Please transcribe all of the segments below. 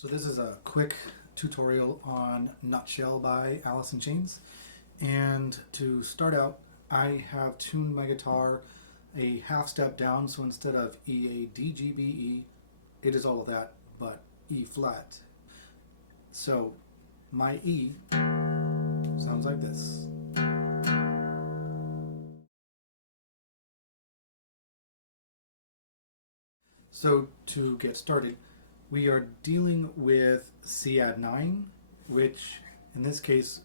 So this is a quick tutorial on Nutshell by Alice in Chains. And to start out, I have tuned my guitar a half step down, so instead of E, A, D, G, B, E, it is all of that, but E flat. So my E sounds like this. So to get started, we are dealing with C add 9, which in this case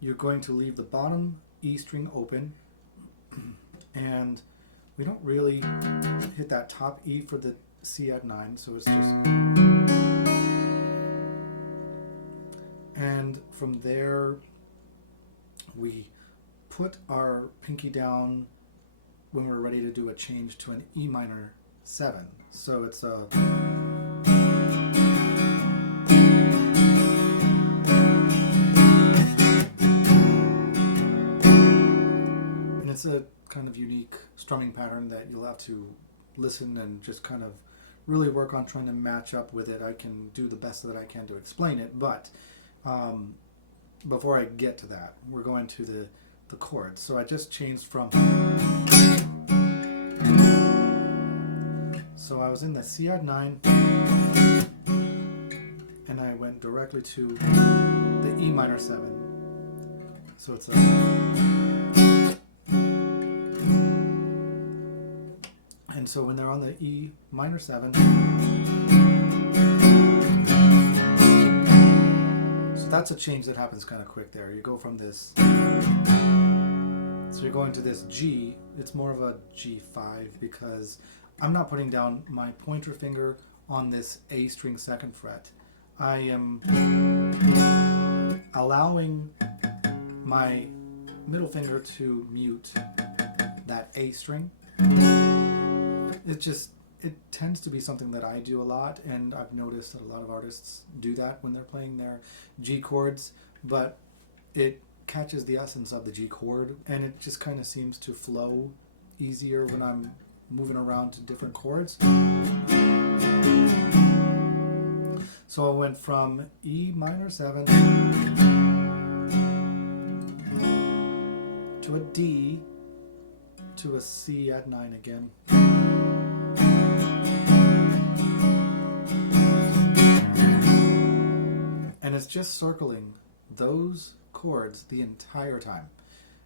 you're going to leave the bottom E string open, and we don't really hit that top E for the C add 9, so it's just, and from there we put our pinky down when we're ready to do a change to an E minor 7. So it's a it's a kind of unique strumming pattern that you'll have to listen and just kind of really work on trying to match up with it. I can do the best that I can to explain it, but before I get to that, we're going to the chords. So I just changed from, so I was in the C add 9 and I went directly to the E minor 7. So it's a, and so when they're on the E minor 7, so that's a change that happens kind of quick there. You go from this, so you're going to this G. It's more of a G5 because I'm not putting down my pointer finger on this A string 2nd fret. I am allowing my middle finger to mute that A string. It tends to be something that I do a lot, and I've noticed that a lot of artists do that when they're playing their G chords, but it catches the essence of the G chord, and it just kind of seems to flow easier when I'm moving around to different chords. So I went from E minor 7 to a D to a C add 9 again. And it's just circling those chords the entire time.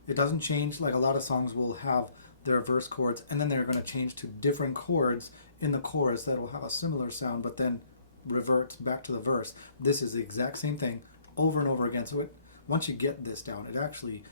It doesn't change. Like a lot of songs will have their verse chords and then they're going to change to different chords in the chorus that will have a similar sound but then reverts back to the verse. This is the exact same thing over and over again. So once you get this down, it actually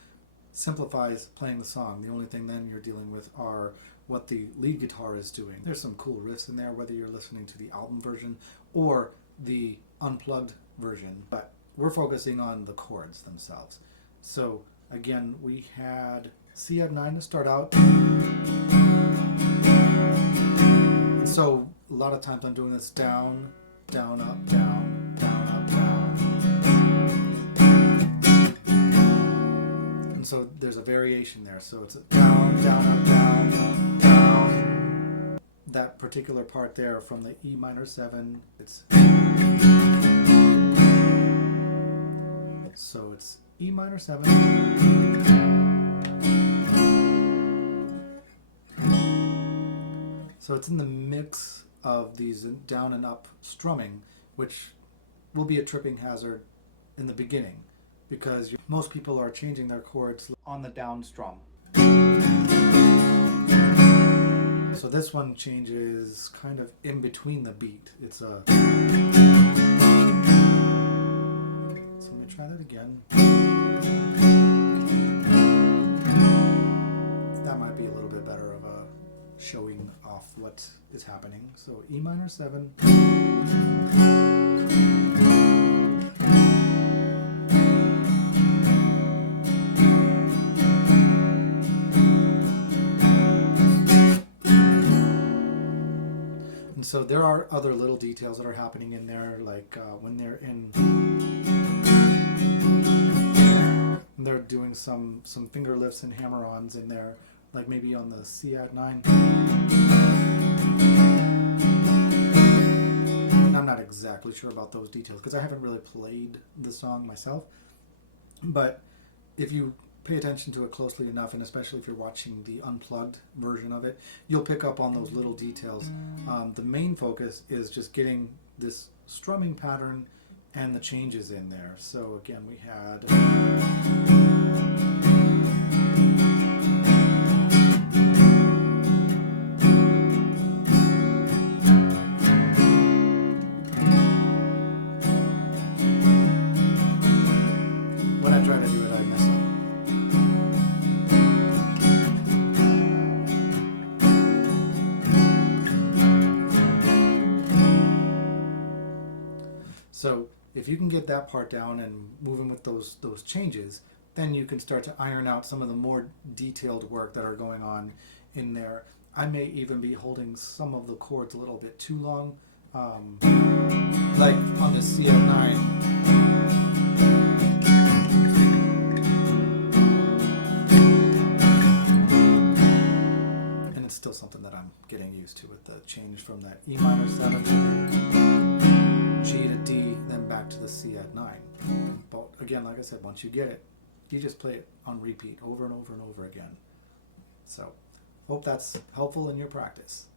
simplifies playing the song. The only thing then you're dealing with are what the lead guitar is doing. There's some cool riffs in there, whether you're listening to the album version or the unplugged version, but we're focusing on the chords themselves. So again, we had C add 9 to start out, and so a lot of times I'm doing this down, down, up, down, down, up, down, and so there's a variation there. So it's a down, down, up, down, up, down. That particular part there from the E minor 7, it's, so it's E minor 7, so it's in the mix of these down and up strumming, which will be a tripping hazard in the beginning because most people are changing their chords on the down strum. So this one changes kind of in between the beat. It's a, so let me try that again. That might be a little bit better of a showing off what is happening. So E minor 7. And so there are other little details that are happening in there, like when they're in, they're doing some finger lifts and hammer-ons in there, like maybe on the C add 9. And I'm not exactly sure about those details because I haven't really played the song myself. But if you pay attention to it closely enough, and especially if you're watching the unplugged version of it, you'll pick up on those little details. The main focus is just getting this strumming pattern and the changes in there. So again, we had... When I try to do it, I mess up. So if you can get that part down and moving with those changes, then you can start to iron out some of the more detailed work that are going on in there. I may even be holding some of the chords a little bit too long, like on the CF9. Still something that I'm getting used to with the change from that E minor 7 to G to D, then back to the C at 9. But again, like I said, once you get it, you just play it on repeat over and over and over again. So, hope that's helpful in your practice.